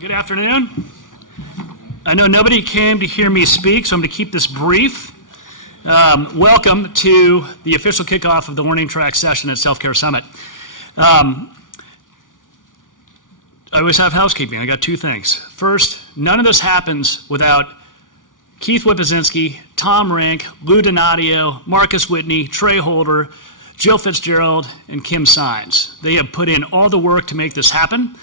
Good afternoon. I know nobody came to hear me speak, so I'm going to keep this brief. Welcome to the official kickoff of the Learning Track session at Self-Care Summit. I always have housekeeping. I got two things. First, none of this happens without Keith Wipazinski, Tom Rink, Lou Donadio, Marcus Whitney, Trey Holder, Jill Fitzgerald, and Kim Sines. They have put in all the work to make this happen.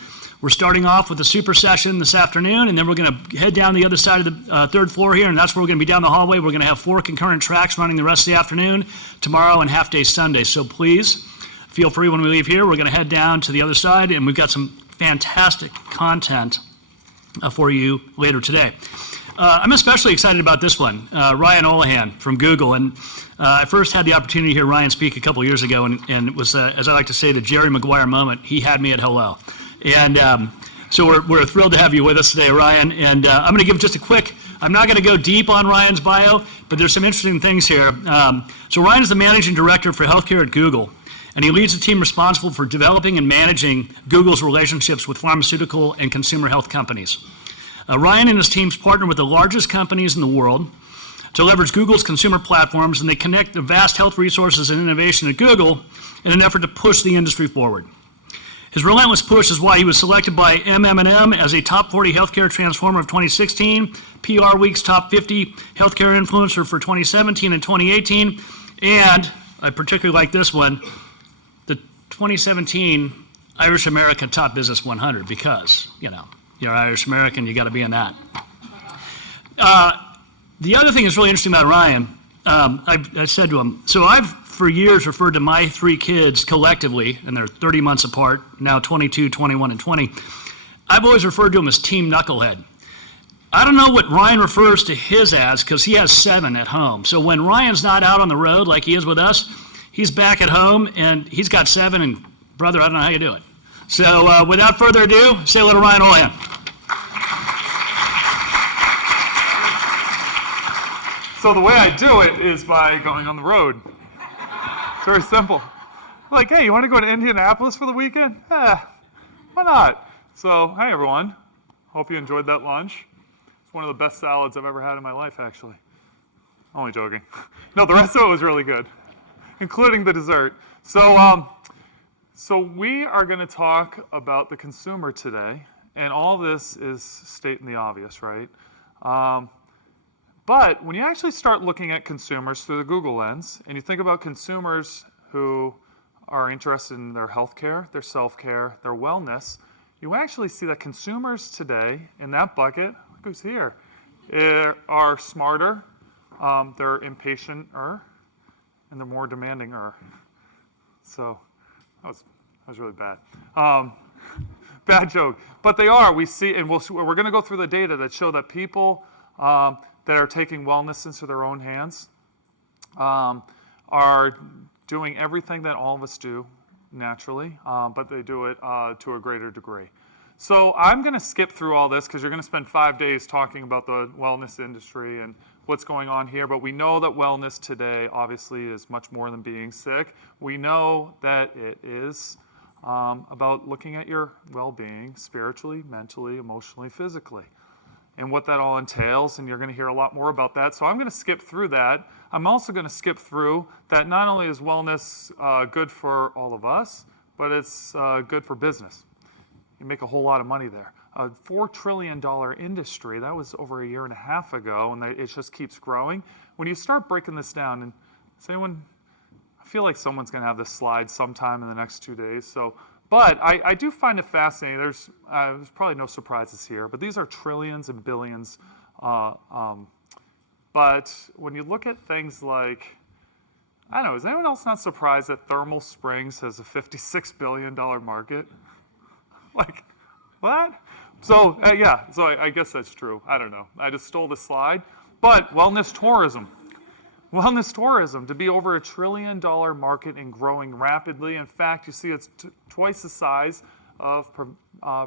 We're starting off with a super session this afternoon, and then we're going to head down the other side of the third floor here, and that's where we're going to be down the hallway. We're going to have 4 concurrent tracks running the rest of the afternoon, tomorrow, and half-day Sunday. So please, feel free when we leave here. We're going to head down to the other side, and we've got some fantastic content for you later today. I'm especially excited about this one, Ryan Olohan from Google. And I first had the opportunity to hear Ryan speak a couple years ago, and it was, as I like to say, the Jerry Maguire moment. He had me at hello. And so we're thrilled to have you with us today, Ryan. And I'm going to give just a quick, I'm not going to go deep on Ryan's bio, but there's some interesting things here. So Ryan is the managing director for healthcare at Google, and he leads a team responsible for developing and managing Google's relationships with pharmaceutical and consumer health companies. Ryan and his teams partner with the largest companies in the world to leverage Google's consumer platforms, and they connect the vast health resources and innovation at Google in an effort to push the industry forward. His relentless push is why he was selected by MM&M as a top 40 healthcare transformer of 2016, PR Week's top 50 healthcare influencer for 2017 and 2018, and I particularly like this one, the 2017 Irish American Top Business 100, because, you know, you're Irish American, you got to be in that. The other thing that's really interesting about Ryan, I said to him, so I've for years referred to my 3 kids collectively, and they're 30 months apart, now 22, 21, and 20. I've always referred to them as Team Knucklehead. I don't know what Ryan refers to his as, because he has 7 at home. So when Ryan's not out on the road like he is with us, he's back at home, and he's got 7, and brother, I don't know how you do it. So without further ado, say hello to Ryan Olohan. So the way I do it is by going on the road. It's very simple. Like, hey, you want to go to Indianapolis for the weekend? Why not? So, hey, everyone. Hope you enjoyed that lunch. It's one of the best salads I've ever had in my life, actually. Only joking. No, the rest of it was really good, including the dessert. So we are going to talk about the consumer today, and all this is stating the obvious, right? But when you actually start looking at consumers through the Google lens, and you think about consumers who are interested in their healthcare, their self-care, their wellness, you actually see that consumers today in that bucket, look who's here, are smarter, they're impatient-er, and they're more demanding-er. So that was really bad. Bad joke. But they are. We see, and we're going to go through the data that show that people that are taking wellness into their own hands are doing everything that all of us do naturally, but they do it to a greater degree. So I'm going to skip through all this because you're going to spend 5 days talking about the wellness industry and what's going on here, but we know that wellness today obviously is much more than being sick. We know that it is about looking at your well-being spiritually, mentally, emotionally, physically, and what that all entails, and you're going to hear a lot more about that. So I'm going to skip through that. I'm also going to skip through that not only is wellness good for all of us, but it's good for business. You make a whole lot of money there. A $4 trillion industry, that was over a year and a half ago, and it just keeps growing. When you start breaking this down, and does anyone, I feel like someone's going to have this slide sometime in the next 2 days, but I do find it fascinating. There's probably no surprises here, but these are trillions and billions. But when you look at things like, I don't know, is anyone else not surprised that Thermal Springs has a $56 billion market? Like, what? So, yeah, so I guess that's true. I don't know. I just stole the slide. But wellness tourism. Wellness tourism, to be over $1 trillion market and growing rapidly. In fact, you see it's twice the size of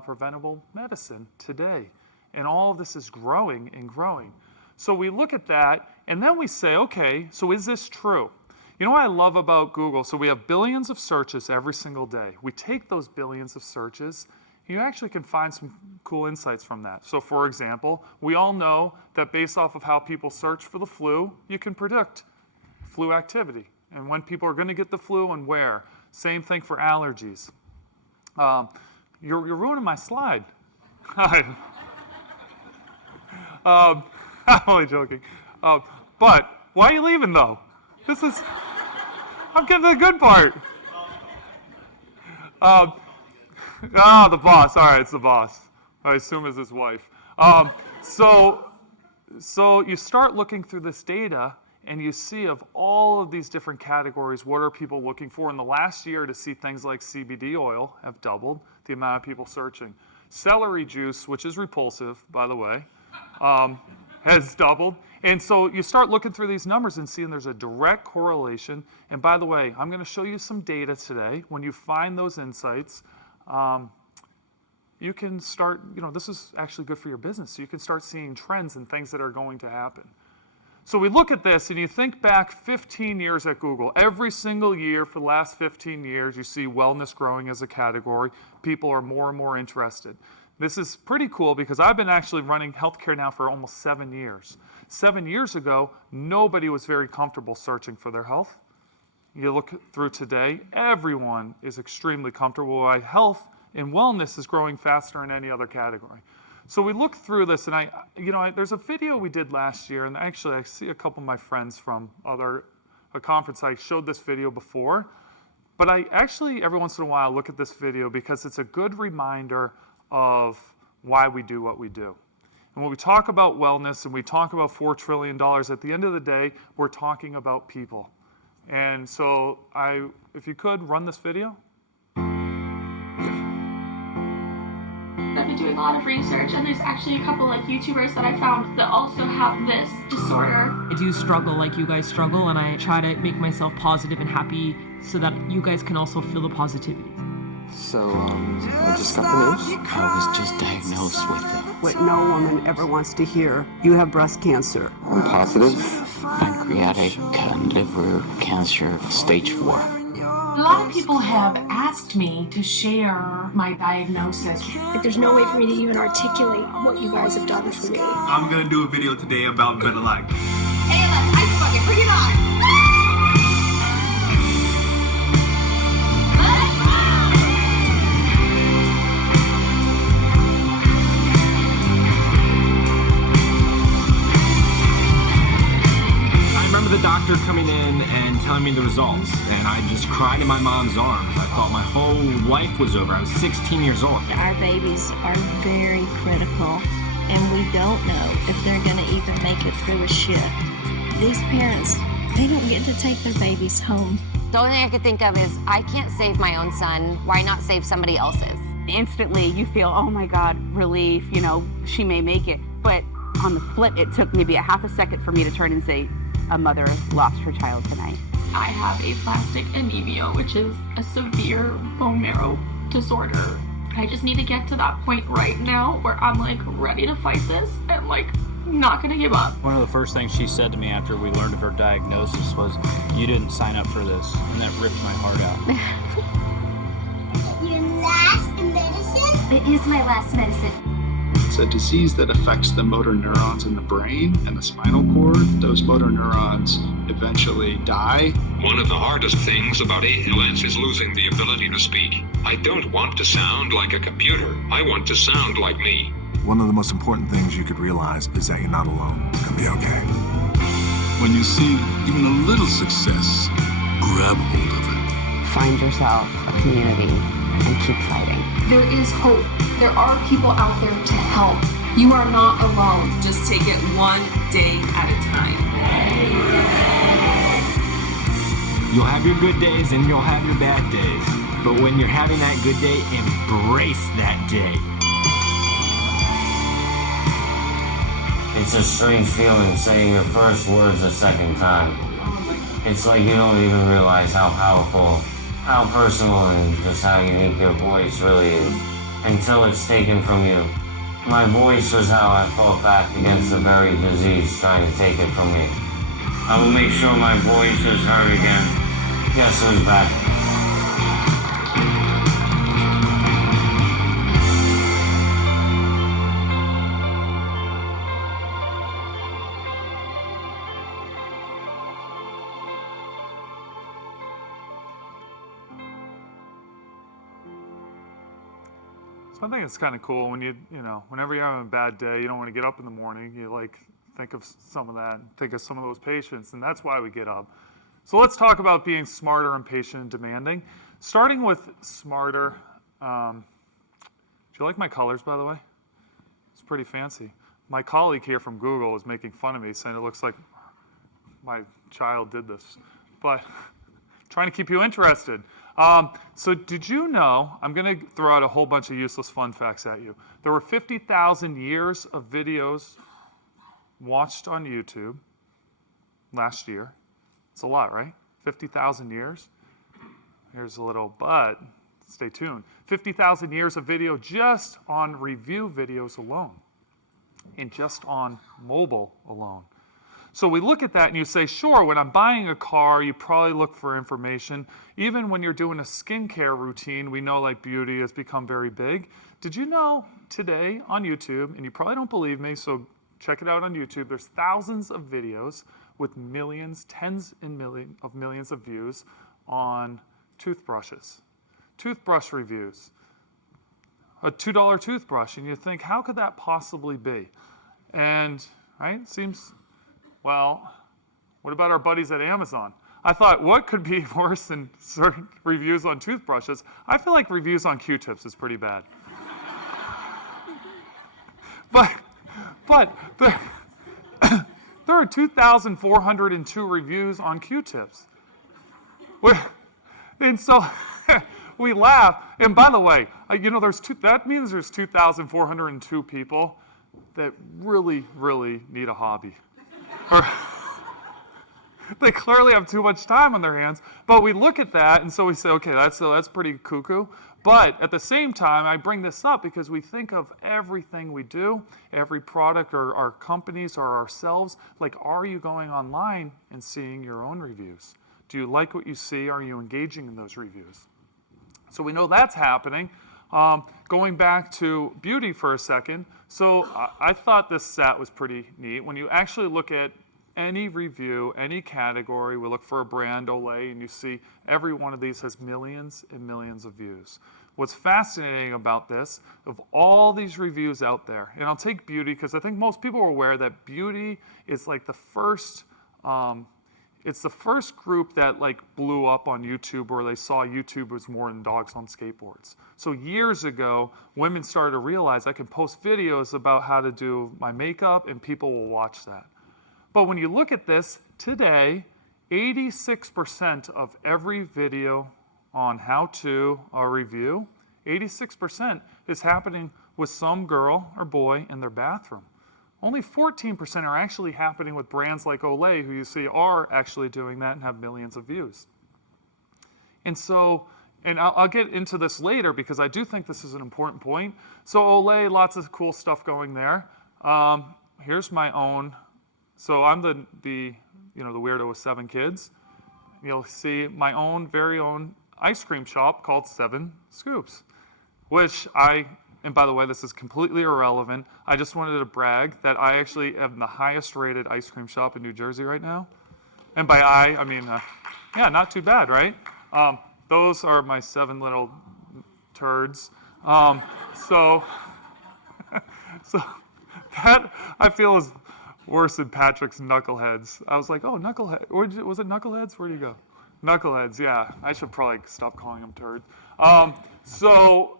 preventable medicine today. And all of this is growing and growing. So we look at that, and then we say, okay, so is this true? You know what I love about Google? So we have billions of searches every single day. We take those billions of searches, you actually can find some cool insights from that. So for example, we all know that based off of how people search for the flu, you can predict flu activity and when people are going to get the flu and where. Same thing for allergies. You're ruining my slide. I'm only joking. But why are you leaving though? I'm getting to the good part. The boss. All right, it's the boss. I assume it's his wife. So you start looking through this data, and you see of all of these different categories, what are people looking for in the last year to see things like CBD oil have doubled the amount of people searching. Celery juice, which is repulsive, by the way, has doubled. And so you start looking through these numbers and seeing there's a direct correlation. And by the way, I'm going to show you some data today. When you find those insights, you can start, this is actually good for your business. So you can start seeing trends and things that are going to happen. So we look at this and you think back 15 years at Google. Every single year for the last 15 years, you see wellness growing as a category. People are more and more interested. This is pretty cool because I've been actually running healthcare now for almost 7 years. 7 years ago, nobody was very comfortable searching for their health. You look through today, everyone is extremely comfortable. Why health and wellness is growing faster in any other category. So we look through this, and there's a video we did last year, and actually I see a couple of my friends from a conference I showed this video before, but I actually every once in a while look at this video because it's a good reminder of why we do what we do. And when we talk about wellness and we talk about $4 trillion, at the end of the day, we're talking about people. And so if you could run this video. I've been doing a lot of research, and there's actually a couple YouTubers that I found that also have this disorder. I do struggle like you guys struggle, and I try to make myself positive and happy so that you guys can also feel the positivity. So, I just got the news. I was just diagnosed with What no woman ever wants to hear. You have breast cancer. I'm positive. pancreatic liver cancer, stage 4. A lot of people have asked me to share my diagnosis. There's no way for me to even articulate what you guys have done for me. I'm gonna do a video today about vitiligo. ALS, ice bucket, bring it on! The doctor coming in and telling me the results, and I just cried in my mom's arms. I thought my whole life was over. I was 16 years old. Our babies are very critical, and we don't know if they're going to even make it through a shift. These parents, they don't get to take their babies home. The only thing I could think of is, I can't save my own son. Why not save somebody else's? Instantly, you feel, oh my God, relief, she may make it. But on the flip, it took maybe a half a second for me to turn and say, a mother lost her child tonight. I have aplastic anemia, which is a severe bone marrow disorder. I just need to get to that point right now where I'm ready to fight this and not gonna give up. One of the first things she said to me after we learned of her diagnosis was, "You didn't sign up for this," and that ripped my heart out. Your last medicine? It is my last medicine. It's a disease that affects the motor neurons in the brain and the spinal cord. Those motor neurons eventually die. One of the hardest things about ALS is losing the ability to speak. I don't want to sound like a computer. I want to sound like me. One of the most important things you could realize is that you're not alone. It's gonna be okay. When you see even a little success, grab hold of it. Find yourself a community and keep fighting. There is hope. There are people out there to help. You are not alone. Just take it one day at a time. You'll have your good days and you'll have your bad days. But when you're having that good day, embrace that day. It's a strange feeling saying your first words a second time. It's like you don't even realize how powerful, how personal, and just how unique your voice really is until it's taken from you. My voice was how I fought back against the very disease trying to take it from me. I will make sure my voice is heard again. Guess who's back? So I think it's kind of cool when whenever you're having a bad day, you don't want to get up in the morning. You think of some of that, think of some of those patients, and that's why we get up. So let's talk about being smarter, impatient, and demanding. Starting with smarter. Do you like my colors, by the way? It's pretty fancy. My colleague here from Google is making fun of me, saying it looks like my child did this, but trying to keep you interested. So did you know, I'm going to throw out a whole bunch of useless fun facts at you. There were 50,000 years of videos watched on YouTube last year. It's a lot, right? 50,000 years. Here's a little but. Stay tuned. 50,000 years of video just on review videos alone, and just on mobile alone. So we look at that and you say, sure, when I'm buying a car, you probably look for information. Even when you're doing a skincare routine, we know like beauty has become very big. Did you know today on YouTube, and you probably don't believe me, so check it out on YouTube, there's thousands of videos with millions, tens and millions of views on toothbrushes. Toothbrush reviews. A $2 toothbrush, and you think, how could that possibly be? And, right, seems, well, what about our buddies at Amazon? I thought, what could be worse than certain reviews on toothbrushes? I feel like reviews on Q-tips is pretty bad. but there are 2,402 reviews on Q-tips. And so we laugh. And by the way, that means there's 2,402 people that really, really need a hobby. Or they clearly have too much time on their hands. But we look at that, and so we say, okay, that's pretty cuckoo. But at the same time, I bring this up because we think of everything we do, every product or our companies or ourselves, like, are you going online and seeing your own reviews? Do you like what you see? Are you engaging in those reviews? So we know that's happening. Going back to beauty for a second, so I thought this stat was pretty neat. When you actually look at any review, any category, we look for a brand, Olay, and you see every one of these has millions and millions of views. What's fascinating about this, of all these reviews out there, and I'll take beauty because I think most people are aware that beauty is like the first, it's the first group that like blew up on YouTube, where they saw YouTube was more than dogs on skateboards. So years ago, women started to realize I can post videos about how to do my makeup and people will watch that. But when you look at this today, 86% of every video on how to or review, 86% is happening with some girl or boy in their bathroom. Only 14% are actually happening with brands like Olay, who you see are actually doing that and have millions of views. And so, and I'll get into this later because I do think this is an important point. So Olay, lots of cool stuff going there. Here's my own. So I'm the weirdo with 7 kids. You'll see my own very own ice cream shop called 7 Scoops, which and by the way, this is completely irrelevant. I just wanted to brag that I actually am the highest rated ice cream shop in New Jersey right now. And by I mean, yeah, not too bad, right? Those are my 7 little turds. So that I feel is worse than Patrick's Knuckleheads. I was like, oh, Knucklehead. Was it Knuckleheads? Where'd you go? Knuckleheads, yeah. I should probably stop calling them turds. So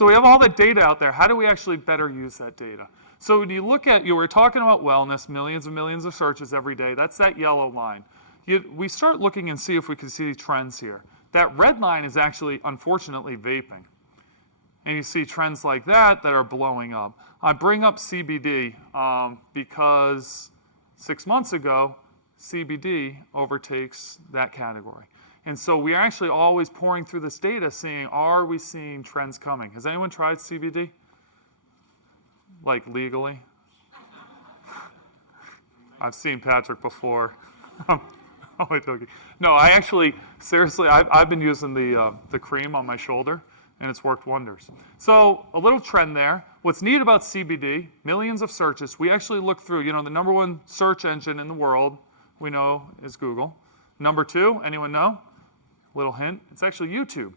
we have all that data out there. How do we actually better use that data? So when you look at, you were talking about wellness, millions and millions of searches every day. That's that yellow line. We start looking and see if we can see trends here. That red line is actually, unfortunately, vaping. And you see trends like that are blowing up. I bring up CBD because 6 months ago, CBD overtakes that category. And so we're actually always pouring through this data seeing, are we seeing trends coming? Has anyone tried CBD? Like legally? I've seen Patrick before. No, I actually, seriously, I've been using the cream on my shoulder, and it's worked wonders. So a little trend there. What's neat about CBD, millions of searches. We actually look through, the number 1 search engine in the world we know is Google. Number 2, anyone know? Little hint, it's actually YouTube.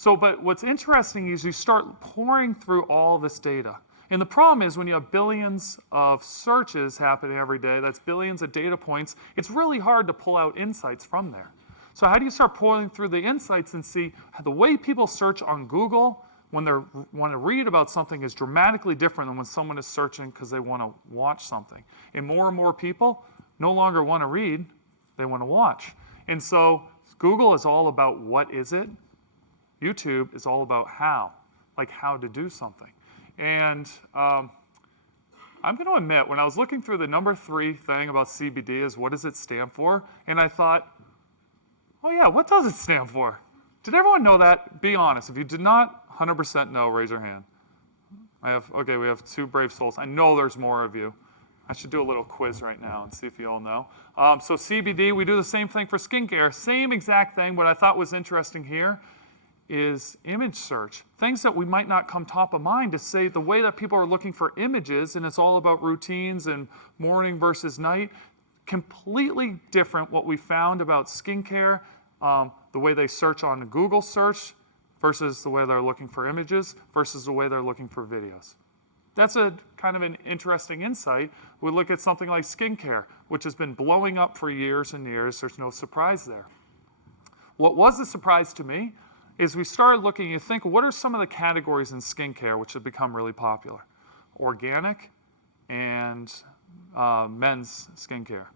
So, but what's interesting is you start pouring through all this data. And the problem is when you have billions of searches happening every day, that's billions of data points, it's really hard to pull out insights from there. So how do you start pouring through the insights and see how the way people search on Google when they want to read about something is dramatically different than when someone is searching because they want to watch something. And more people no longer want to read, they want to watch. And so Google is all about what is it? YouTube is all about how, like how to do something. And I'm going to admit, when I was looking through the number 3 thing about CBD is what does it stand for? And I thought, oh yeah, what does it stand for? Did everyone know that? Be honest. If you did not 100% know, raise your hand. Okay, we have 2 brave souls. I know there's more of you. I should do a little quiz right now and see if you all know. So CBD, we do the same thing for skincare. Same exact thing. What I thought was interesting here is image search. Things that we might not come top of mind to say the way that people are looking for images, and it's all about routines and morning versus night, completely different what we found about skincare, the way they search on Google search versus the way they're looking for images versus the way they're looking for videos. That's a kind of an interesting insight. We look at something like skincare, which has been blowing up for years and years. There's no surprise there. What was a surprise to me is we started looking and think, what are some of the categories in skincare which have become really popular? Organic and men's skincare,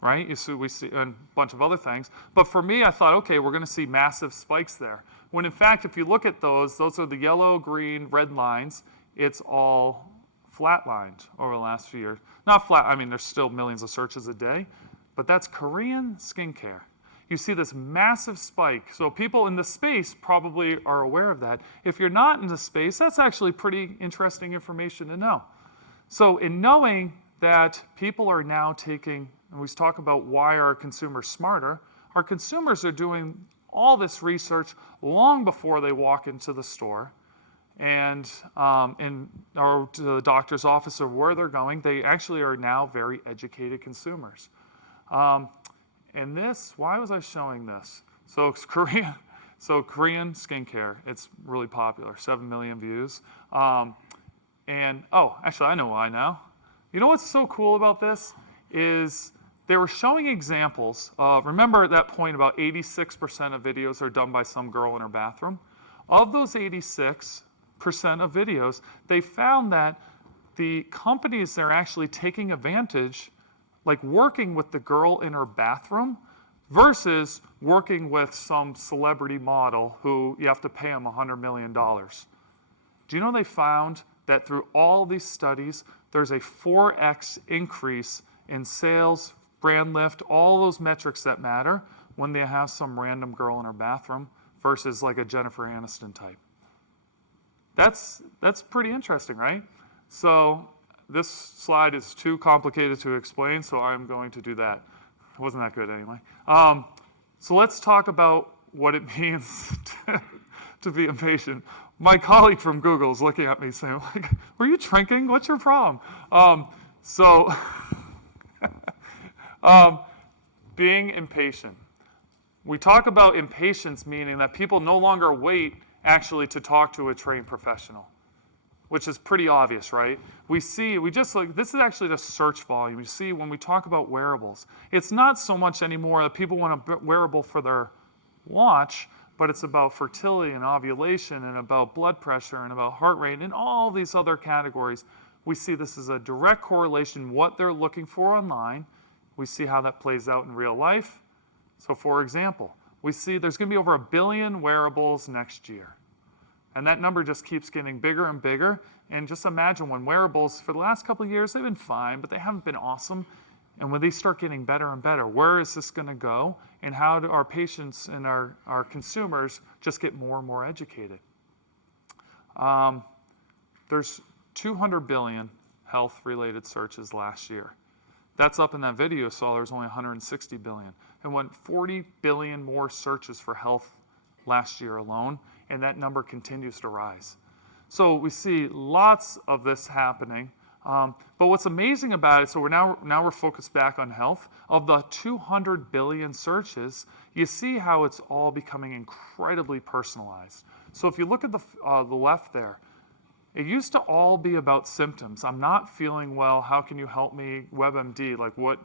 right? We see a bunch of other things. But for me, I thought, okay, we're going to see massive spikes there. When in fact, if you look at those are the yellow, green, red lines. It's all flatlined over the last few years. Not flat, I mean, there's still millions of searches a day, but that's Korean skincare. You see this massive spike. So people in the space probably are aware of that. If you're not in the space, that's actually pretty interesting information to know. So in knowing that people are now taking, and we talk about why are consumers smarter, our consumers are doing all this research long before they walk into the store and or to the doctor's office or where they're going. They actually are now very educated consumers. And this, why was I showing this? So it's Korean skincare, it's really popular, 7 million views. And, oh, actually I know why now. You know what's so cool about this is they were showing examples of, remember at that point about 86% of videos are done by some girl in her bathroom? Of those 86% of videos, they found that the companies that are actually taking advantage, like working with the girl in her bathroom versus working with some celebrity model who you have to pay them $100 million. Do you know they found that through all these studies, there's a 4x increase in sales, brand lift, all those metrics that matter when they have some random girl in her bathroom versus like a Jennifer Aniston type. That's pretty interesting, right? So this slide is too complicated to explain, so I'm going to do that. It wasn't that good anyway. So let's talk about what it means to be impatient. My colleague from Google is looking at me saying, like, were you drinking? What's your problem? Being impatient. We talk about impatience meaning that people no longer wait actually to talk to a trained professional, which is pretty obvious, right? This is actually the search volume. You see, when we talk about wearables, it's not so much anymore that people want a wearable for their watch, but it's about fertility and ovulation and about blood pressure and about heart rate and all these other categories. We see this is a direct correlation, what they're looking for online. We see how that plays out in real life. So for example, we see there's going to be over 1 billion wearables next year. And that number just keeps getting bigger and bigger. And just imagine when wearables, for the last couple of years, they've been fine, but they haven't been awesome. And when they start getting better and better, where is this going to go? And how do our patients and our consumers just get more and more educated? There's 200 billion health-related searches last year. That's up in that video, so there's only 160 billion. And went 40 billion more searches for health last year alone, and that number continues to rise. So we see lots of this happening. But what's amazing about it, so now we're focused back on health. Of the 200 billion searches, you see how it's all becoming incredibly personalized. So if you look at the left there, it used to all be about symptoms. I'm not feeling well. How can you help me? WebMD, like what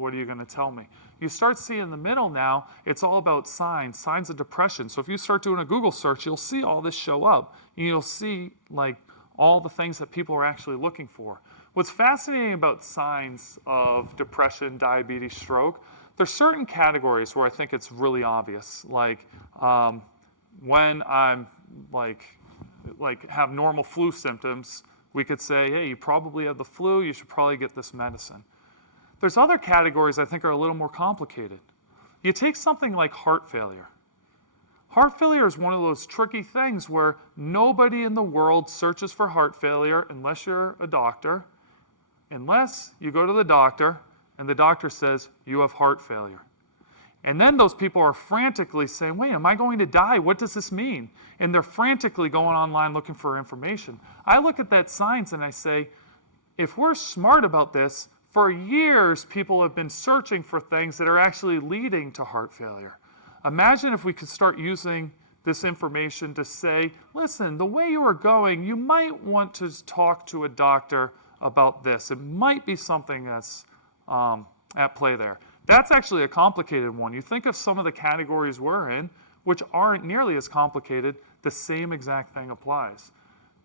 are you going to tell me? You start seeing in the middle now, it's all about signs of depression. So if you start doing a Google search, you'll see all this show up. And you'll see like all the things that people are actually looking for. What's fascinating about signs of depression, diabetes, stroke, there's certain categories where I think it's really obvious. Like when I'm like have normal flu symptoms, we could say, hey, you probably have the flu, you should probably get this medicine. There's other categories I think are a little more complicated. You take something like heart failure. Heart failure is one of those tricky things where nobody in the world searches for heart failure unless you're a doctor, unless you go to the doctor and the doctor says, you have heart failure. And then those people are frantically saying, wait, am I going to die? What does this mean? And they're frantically going online looking for information. I look at that science and I say, if we're smart about this, for years people have been searching for things that are actually leading to heart failure. Imagine if we could start using this information to say, listen, the way you are going, you might want to talk to a doctor about this. It might be something that's at play there. That's actually a complicated one. You think of some of the categories we're in, which aren't nearly as complicated, the same exact thing applies.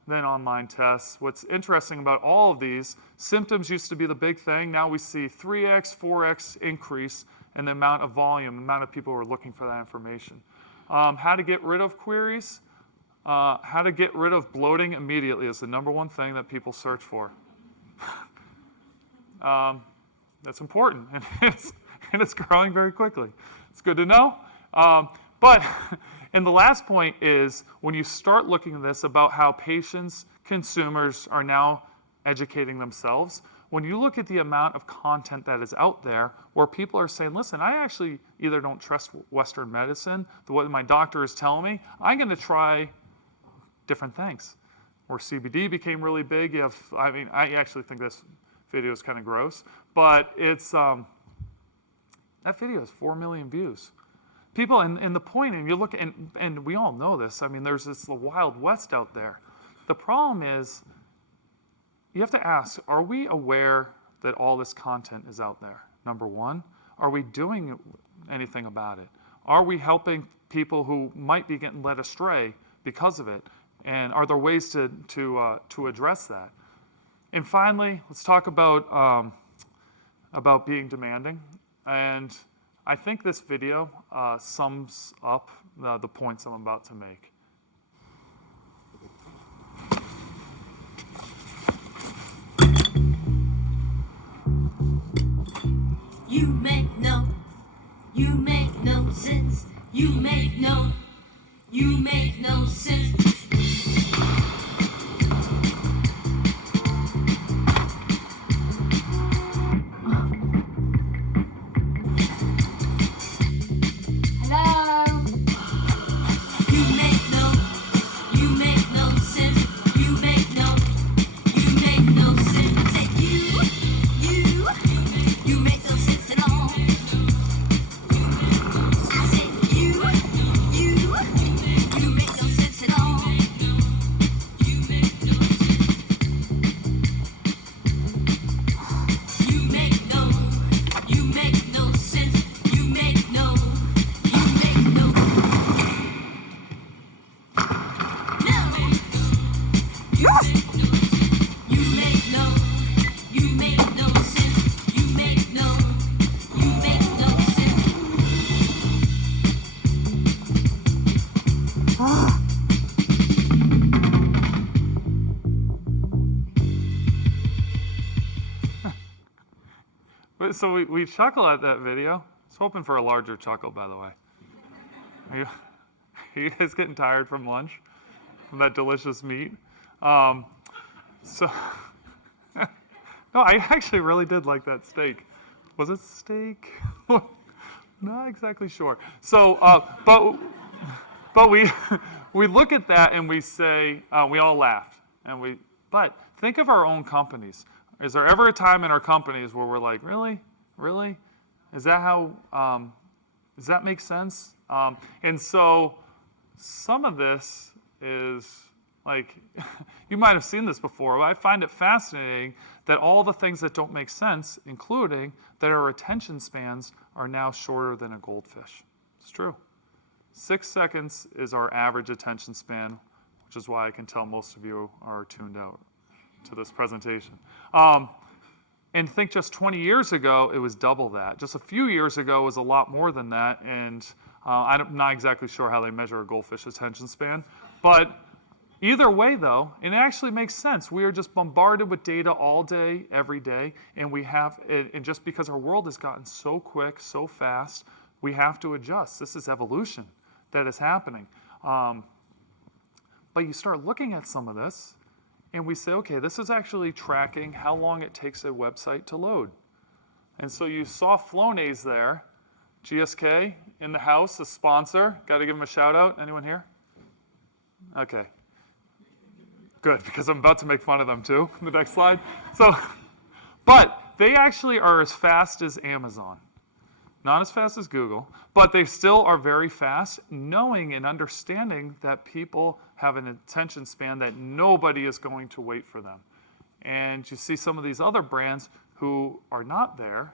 Then online tests. What's interesting about all of these, symptoms used to be the big thing. Now we see 3x, 4x increase in the amount of volume, the amount of people who are looking for that information. How to get rid of queries. How to get rid of bloating immediately is the number one thing that people search for. That's important, and it's growing very quickly. It's good to know. And the last point is when you start looking at this about how patients, consumers are now educating themselves, when you look at the amount of content that is out there where people are saying, listen, I actually either don't trust Western medicine, what my doctor is telling me, I'm going to try different things. Where CBD became really big, I actually think this video is kind of gross, but it's, that video has 4 million views. People, and the point, and you look, and we all know this, there's the Wild West out there. The problem is, you have to ask, are we aware that all this content is out there? Number one, are we doing anything about it? Are we helping people who might be getting led astray because of it? And are there ways to address that? And finally, let's talk about being demanding. And I think this video sums up the points I'm about to make. You make no sense. You make no sense. So we chuckle at that video. I was hoping for a larger chuckle, by the way. Are you guys getting tired from lunch? From that delicious meat? No, I actually really did like that steak. Was it steak? Not exactly sure. So, but we look at that and we say, we all laughed. But think of our own companies. Is there ever a time in our companies where we're like, really? Really? Is that how, does that make sense? And so some of this is, like, you might have seen this before, but I find it fascinating that all the things that don't make sense, including that our attention spans are now shorter than a goldfish. It's true. 6 seconds is our average attention span, which is why I can tell most of you are tuned out to this presentation. And think just 20 years ago, it was double that. Just a few years ago, it was a lot more than that, and I'm not exactly sure how they measure a goldfish attention span. But either way, though, it actually makes sense. We are just bombarded with data all day, every day, and and just because our world has gotten so quick, so fast, we have to adjust. This is evolution that is happening. But you start looking at some of this, and we say, okay, this is actually tracking how long it takes a website to load. And so you saw Flonase there, GSK in the house, a sponsor. Got to give them a shout out. Anyone here? Okay. Good, because I'm about to make fun of them too. The next slide. But they actually are as fast as Amazon. Not as fast as Google, but they still are very fast, knowing and understanding that people have an attention span that nobody is going to wait for them. And you see some of these other brands who are not there,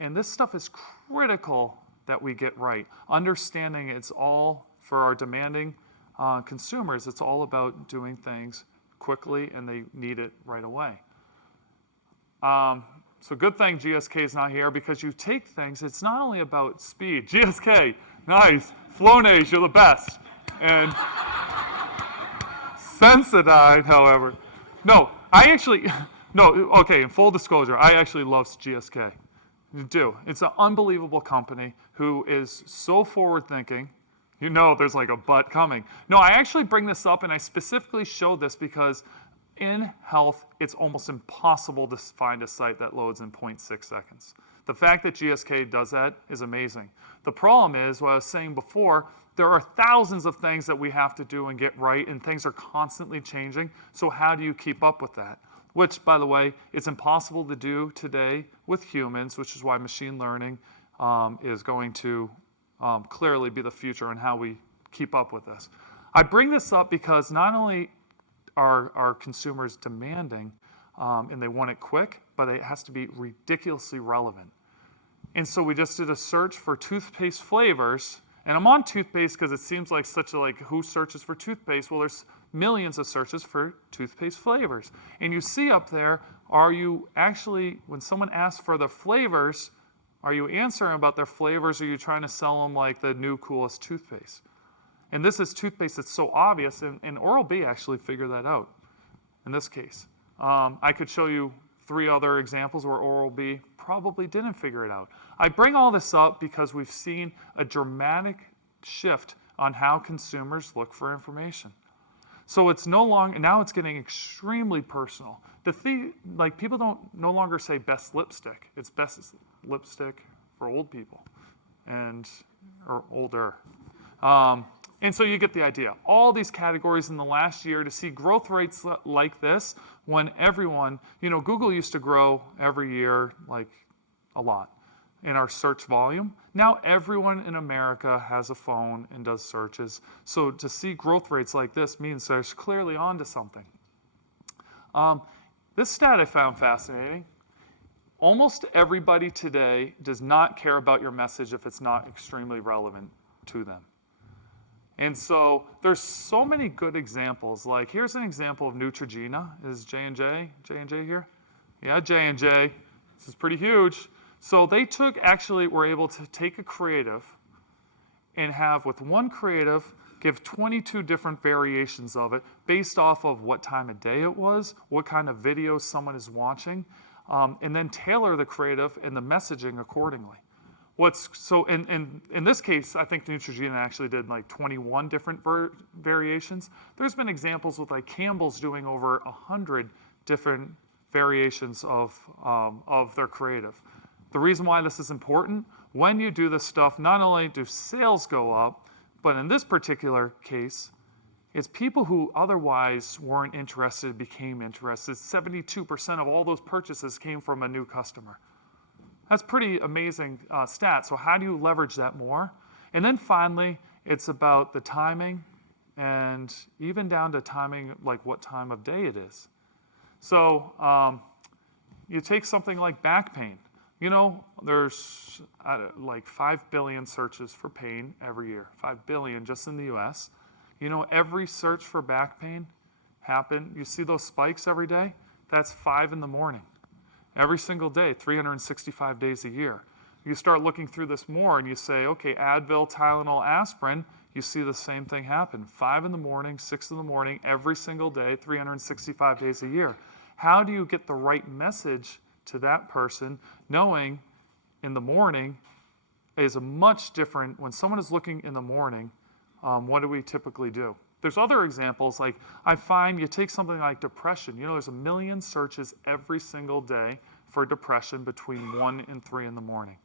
and this stuff is critical that we get right. Understanding it's all, for our demanding consumers, it's all about doing things quickly, and they need it right away. So good thing GSK is not here, because you take things, it's not only about speed. GSK, nice. Flonase, you're the best. And Sensodyne, however. Okay, in full disclosure, I actually love GSK. I do. It's an unbelievable company who is so forward-thinking. You know there's like a but coming. No, I actually bring this up, and I specifically show this because in health, it's almost impossible to find a site that loads in 0.6 seconds. The fact that GSK does that is amazing. The problem is, what I was saying before, there are thousands of things that we have to do and get right, and things are constantly changing. So how do you keep up with that? Which, by the way, it's impossible to do today with humans, which is why machine learning is going to clearly be the future on how we keep up with this. I bring this up because not only are consumers demanding and they want it quick, but it has to be ridiculously relevant. And so we just did a search for toothpaste flavors, and I'm on toothpaste because it seems like such a, who searches for toothpaste? Well, there's millions of searches for toothpaste flavors. And you see up there, are you actually, when someone asks for the flavors, are you answering about their flavors, or are you trying to sell them like the new coolest toothpaste? And this is toothpaste that's so obvious, and Oral-B actually figured that out in this case. I could show you 3 other examples where Oral-B probably didn't figure it out. I bring all this up because we've seen a dramatic shift on how consumers look for information. So it's no longer, now it's getting extremely personal. People don't no longer say best lipstick. It's best lipstick for old people or older. And so you get the idea. All these categories in the last year, to see growth rates like this when everyone, Google used to grow every year like a lot in our search volume. Now everyone in America has a phone and does searches. So to see growth rates like this means there's clearly onto something. This stat I found fascinating. Almost everybody today does not care about your message if it's not extremely relevant to them. And so there's so many good examples. Like here's an example of Neutrogena. Is J&J here? Yeah, J&J. This is pretty huge. So they were able to take a creative and have, with one creative, give 22 different variations of it based off of what time of day it was, what kind of videos someone is watching, and then tailor the creative and the messaging accordingly. In this case, I think Neutrogena actually did like 21 different variations. There's been examples with like Campbell's doing over 100 different variations of their creative. The reason why this is important, when you do this stuff, not only do sales go up, but in this particular case, it's people who otherwise weren't interested became interested. 72% of all those purchases came from a new customer. That's pretty amazing stat. So how do you leverage that more? And then finally, it's about the timing and even down to timing, like what time of day it is. So you take something like back pain. You know, there's like 5 billion searches for pain every year, 5 billion just in the US. You know, every search for back pain you see those spikes every day? That's 5 in the morning. Every single day, 365 days a year. You start looking through this more and you say, okay, Advil, Tylenol, aspirin, you see the same thing happen. 5 in the morning, 6 in the morning, every single day, 365 days a year. How do you get the right message to that person, knowing in the morning is a much different, when someone is looking in the morning, what do we typically do? There's other examples, like I find you take something like depression. You know, there's 1 million searches every single day for depression between 1 and 3 in the morning.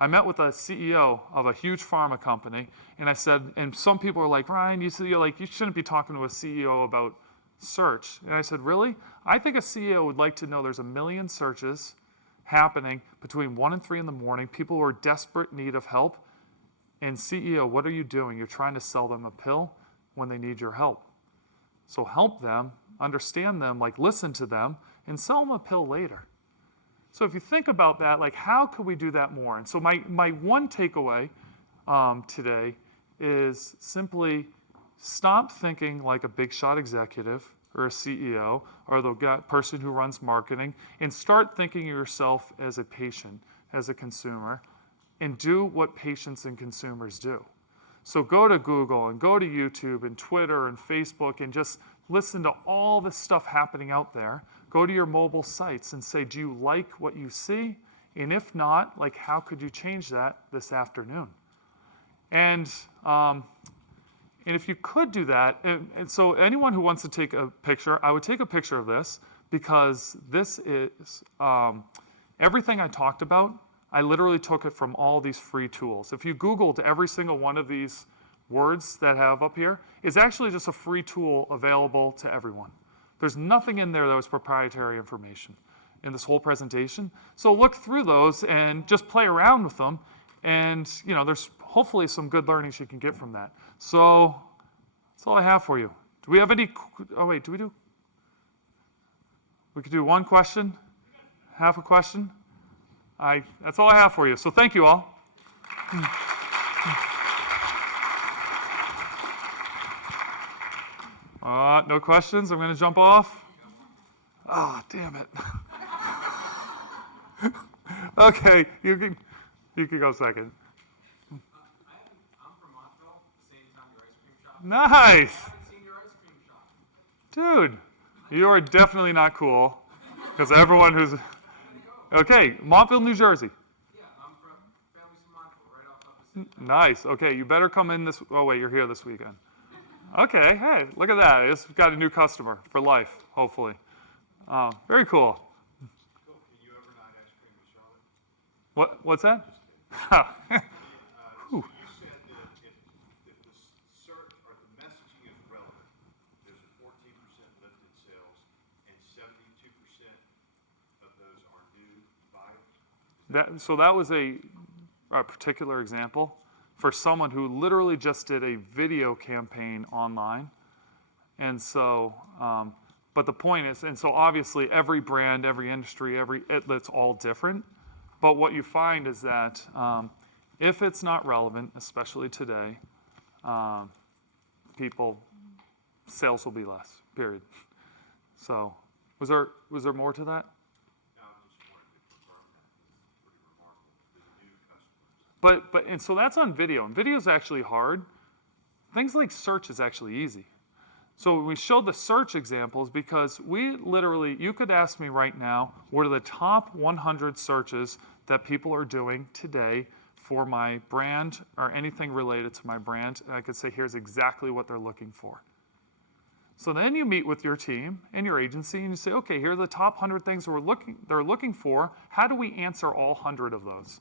I met with a CEO of a huge pharma company, and I said, and some people are like, Ryan, you shouldn't be talking to a CEO about search. And I said, really? I think a CEO would like to know there's 1 million searches happening between 1 and 3 in the morning, people who are desperate need of help. And CEO, what are you doing? You're trying to sell them a pill when they need your help. So help them, understand them, like listen to them, and sell them a pill later. So if you think about that, like how could we do that more? And so my one takeaway today is simply stop thinking like a big shot executive or a CEO or the person who runs marketing, and start thinking of yourself as a patient, as a consumer, and do what patients and consumers do. So go to Google and go to YouTube and Twitter and Facebook and just listen to all the stuff happening out there. Go to your mobile sites and say, do you like what you see? And if not, like how could you change that this afternoon? And if you could do that, and so anyone who wants to take a picture, I would take a picture of this, because this is everything I talked about. I literally took it from all these free tools. If you Googled every single one of these words that I have up here, it's actually just a free tool available to everyone. There's nothing in there that was proprietary information in this whole presentation. So look through those and just play around with them. And you know, there's hopefully some good learnings you can get from that. So that's all I have for you. Do we have any, oh wait, we could do one question, half a question. That's all I have for you. So thank you all. No questions? I'm going to jump off. Damn it. Okay, you can go second. Nice. Dude, you are definitely not cool, because everyone who's... Okay, Montville, New Jersey. Yeah, I'm from Family Montville, right off of the Nice. Okay, you better come in this... Oh, wait, you're here this weekend. Okay, hey, look at that. I just got a new customer for life, hopefully. Very cool. Can you ever not ice cream with Charlotte? What's that? You said that if the search or the messaging is relevant, there's a 14% lift in sales, and 72% of those are new buyers. So that was a particular example for someone who literally just did a video campaign online. And so, but the point is, and so obviously every brand, every industry, it's all different. But what you find is that if it's not relevant, especially today, sales will be less, period. So was there more to that? But and so that's on video, and video is actually hard. Things like search is actually easy. So we showed the search examples because you could ask me right now, what are the top 100 searches that people are doing today for my brand or anything related to my brand, and I could say, here's exactly what they're looking for. So then you meet with your team and your agency and you say, okay, here are the top 100 things they're looking for. How do we answer all 100 of those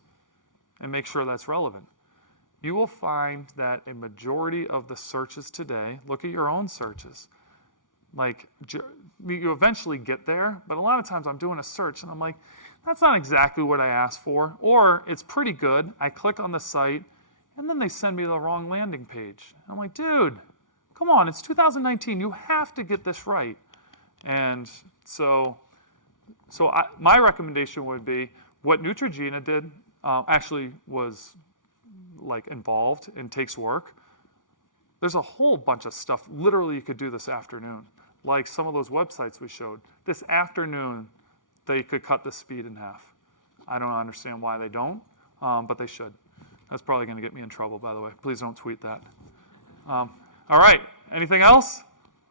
and make sure that's relevant? You will find that a majority of the searches today, look at your own searches. Like, you eventually get there, but a lot of times I'm doing a search and I'm like, that's not exactly what I asked for, or it's pretty good. I click on the site and then they send me the wrong landing page. I'm like, dude, Come on, it's 2019. You have to get this right. And so my recommendation would be what Neutrogena did actually was like involved and takes work. There's a whole bunch of stuff literally you could do this afternoon, like some of those websites we showed. This afternoon, they could cut the speed in half. I don't understand why they don't, but they should. That's probably going to get me in trouble, by the way. Please don't tweet that. All right, anything else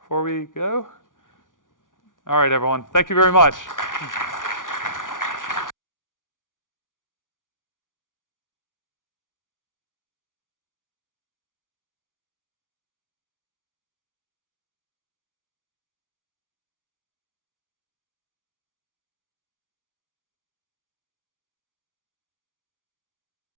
before we go? All right, everyone. Thank you very much.